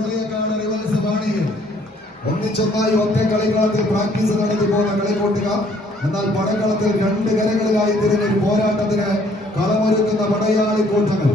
പുതിയക്കാട് rivals പാണിയിൽ ഒന്നിച്ചൊന്നായി ഒറ്റ കളിക്കളത്തിൽ practice നടത്തി പോകുന്ന കളിക്കൂട്ടുകാർ. എന്നാൽ പടക്കളത്തിൽ രണ്ട് കരകളിലായി തിരിഞ്ഞ പോരാട്ടത്തിന് കളമൊരുക്കുന്ന പടയാളി കൂട്ടങ്ങൾ.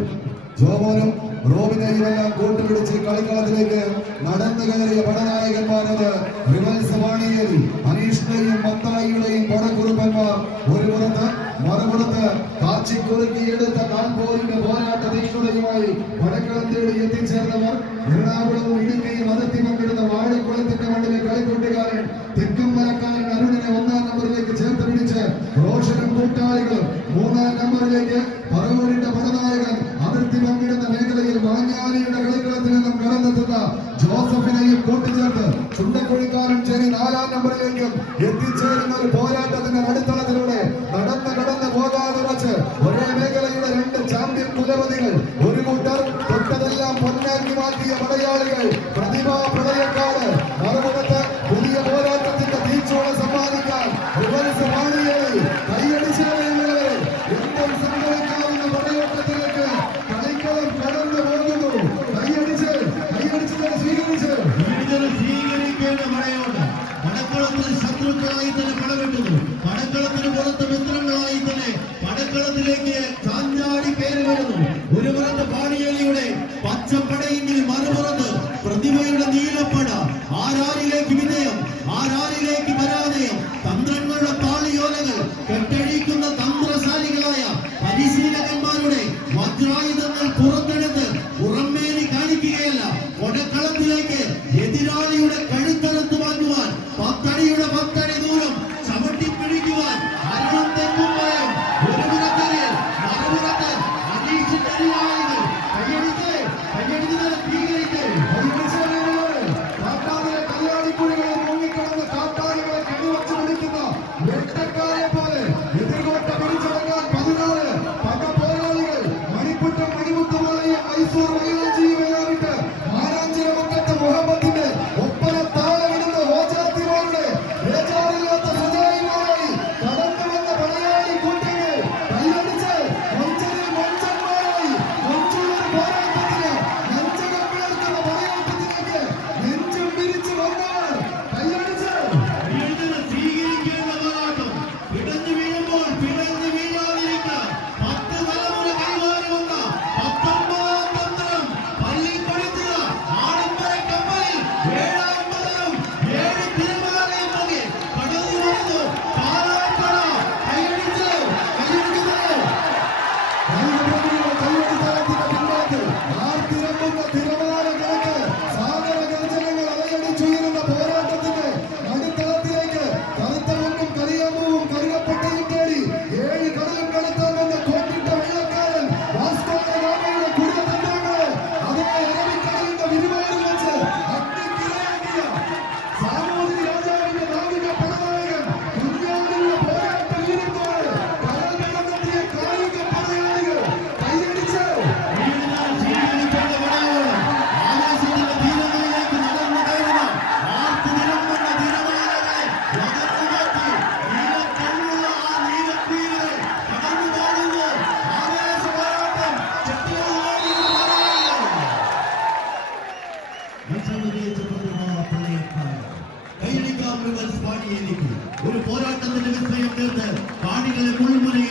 ജോമോനും റോബിനെയുമെല്ലാം കൂട്ടുപിടിച്ച് കളിക്കളത്തിലേക്ക് നടന്നു കയറിയ പടനായകന്മാരത് റിവൽസ് പാണിയേരി അനീഷിനെയും മത്തായിയുടെയും പടക്കുറുപ്പന്മാർ ഒരു പുറത്ത് മറുപുറത്ത് കാച്ചിക്കുറുക്കിയെടുത്ത കാൽപോരിന്റെ പോരാട്ട തീക്ഷണയുമായി പടക്കളം തേടി എത്തിച്ചേർന്നവർ എറണാകുളവും ഇടുക്കിയും അതിർത്തി പങ്കിടുന്ന വാഴക്കുളത്തിന്റെ മണ്ണിലെ കളിക്കൂട്ടുകാരൻ തെക്കുംമലക്കാരൻ അരുണിനെ 1-ാം നമ്പറിലേക്ക് ചേർത്ത് പിടിച്ച് റോഷനും കൂട്ടാളികളും 3-ാം നമ്പറിലേക്ക് പറവൂരിന്റെ പടനായകൻ അതിർത്തി പങ്കിടുന്ന മേഖലയിൽ മാഞ്ഞാലിയുടെ കളിക്കളത്തിൽ നിന്നും കടന്നെത്തുന്ന ജോസഫിനെയും കൂട്ടിച്ചേർത്ത് ചുണ്ടക്കുഴിക്കാരൻ ശരി 4-ാം നമ്പറിലേക്കും എത്തിച്ചേരുന്ന ഒരു പോരാട്ടത്തിന്റെ അടിത്തളത്തിലൂടെ കടന്നു പോകാതെ വച്ച് ഒരേ മേഖലയുടെ രണ്ട് ചാമ്പ്യൻ കുലപതികൾ ഒരു കൂട്ടർ തൊട്ടതെല്ലാം പൊന്നാക്കി മാറ്റിയ പടയാളികൾ പ്രതിഭാ പ്രളയക്കാട് മറുപുറത്ത് പുതിയ പോരാട്ടത്തിന്റെ തീച്ചോള സമ്മാനിക്കാൻ റിവൽസ് പാണിയേരി കൈയടിച്ചവരെ എന്തും സംഭവിക്കാവുന്ന പടയോട്ടത്തിലേക്ക് കളിക്കളം കടന്നു പോകുന്നു. കൈയടിച്ച് സ്വീകരിക്കേണ്ട പടയോട്ടം പടക്കളത്തിൽ ശത്രുക്കളായി തന്നെ പടവെട്ടുന്നു. പടക്കളത്തിന് പുറത്ത് മിത്രങ്ങളായി തന്നെ പടക്കളത്തിലേക്ക് ചാഞ്ചാടി കയറി വരുന്നു. ഒരു പുറത്ത് പാണിയേരിയുടെ പച്ചപ്പടയെങ്കിൽ മറുപുറത്ത് പ്രതിഭയുടെ നീലപ്പട. ആരാരിലേക്ക് വിജയം, ആരാരിലേക്ക് പരാജയം. തന്ത്രങ്ങളുടെ താളിയോലകൾ കെട്ടഴിക്കുന്ന തന്ത്രശാലികളായ പരിശീലകന്മാരുടെ വജ്രായുധങ്ങൾ പുറത്തെടുത്ത് പുറമേനി കാണിക്കുകയല്ല, കൊടക്കളത്തിലേക്ക് എതിരാളിയുടെ കഴുത്തറുത്ത് മാറ്റുവാൻ 10 അടിയുടെ 10 അടി ദൂരം ചവിട്ടി പിടിക്കുവാൻ അരുണും തെക്കും പറയും. ഒരു പുറത്തേ മറുപുറത്ത് അനീഷിന്റെ അനുയായികൾ കയ്യടിച്ച് സ്വീകരിച്ച് കല്യാണിക്കുഴികളിൽ മുങ്ങിക്കിടന്ന കാട്ടാളികളെ കണിവച്ച് വിളിക്കുന്ന വേട്ടക്കാരെ പോലെ എതിർകോട്ട പിടിച്ചടങ്ങാൻ 14 പക പോരാളികൾ മണിക്കുറ്റം മണിമുത്തുമായ മൈസൂർ മൈലാഞ്ചിയുമെയാവിട്ട് മാരാഞ്ചിര മുക്കത്ത് മുഹമ്മദിന്റെ ഒപ്പന താളമിടുന്ന ഹോജാത്തിമാരുടെ ഏജാറില്ലാത്ത സുജായിമാരായി കടന്നു വന്ന പടയാളി കൂട്ടങ്ങൾ കൈയടിച്ച് മഞ്ചരിൽ മഞ്ചന്മാരായി മഞ്ചൂരൊരു പോരാട്ടത്തിന് നെഞ്ചകം പിളർക്കുന്ന പടയോട്ടത്തിലേക്ക് നെഞ്ചും പിരിച്ചു വന്നവർ കൈയടിച്ച് സ്വീകരിക്കേണ്ട പോരാട്ടം. പിടഞ്ഞു വീഴുമ്പോൾ പിടഞ്ഞു വീഴാതിരിക്കാൻ 10 തലമുറ കൈമാറി വന്ന 19-ാം തന്ത്രം പള്ളിക്കൊടുത്തുക ആഡംബര കപ്പലിൽ 750-നും 7 തിരുമകളെയും നോക്കി കടന്നു വരുന്നു പാലാപ്പട. കൈയടിച്ച് ആർത്തിരമ്പുന്ന തിരമാല കണക്ക് സാഗര ഗർജനങ്ങൾ അലയടിച്ചുയരുന്ന പോരാട്ടത്തിന്റെ അടിത്തളത്തിലേക്ക് കറുത്ത മണ്ണും കരിയാമ്പൂവും കറുകപ്പട്ടയും തേടി 7 കടലും കടത്താമെന്ന കോട്ടിട്ട വെള്ളക്കാരൻ വാസ്കോ ഡ ഗാമയുടെ കുടിതന്ത്രങ്ങളെ അതേ അറബിക്കടലിന്റെ വിരുമാറിൽ വെച്ച് അഗ്നിക്കിരയാക്കിയ സാമൂതിരി രാജാവിന്റെ നാവിക പടനായകൻ കുഞ്ഞാലിയുടെ പോരാട്ട വീരത്തോട് കടൽ കടന്നെത്തിയ കായിക പടയാളികൾ കൈയടിച്ച് ആവേശത്തിന്റെ തീരങ്ങളിലേക്ക് നടന്നു കയറുന്ന ആർത്ത് നിരമ്പുന്ന തിരമാലകളെ വകർന്നു മാറ്റി നീലക്കണ്ണുള്ള ആ നീലക്കുയിലുകൾ കടന്നു പോകുന്നു. ആവേശ പോരാട്ടം ചെട്ടിയാടിയുടെ പടയാളികൾ കൈയടിക്കാം റിവൽസ് പാണിയേരിക്ക്. ഒരു പോരാട്ടത്തിന്റെ വിസ്മയം തീർത്ത് പാണികളെ മുൾമുനയിൽ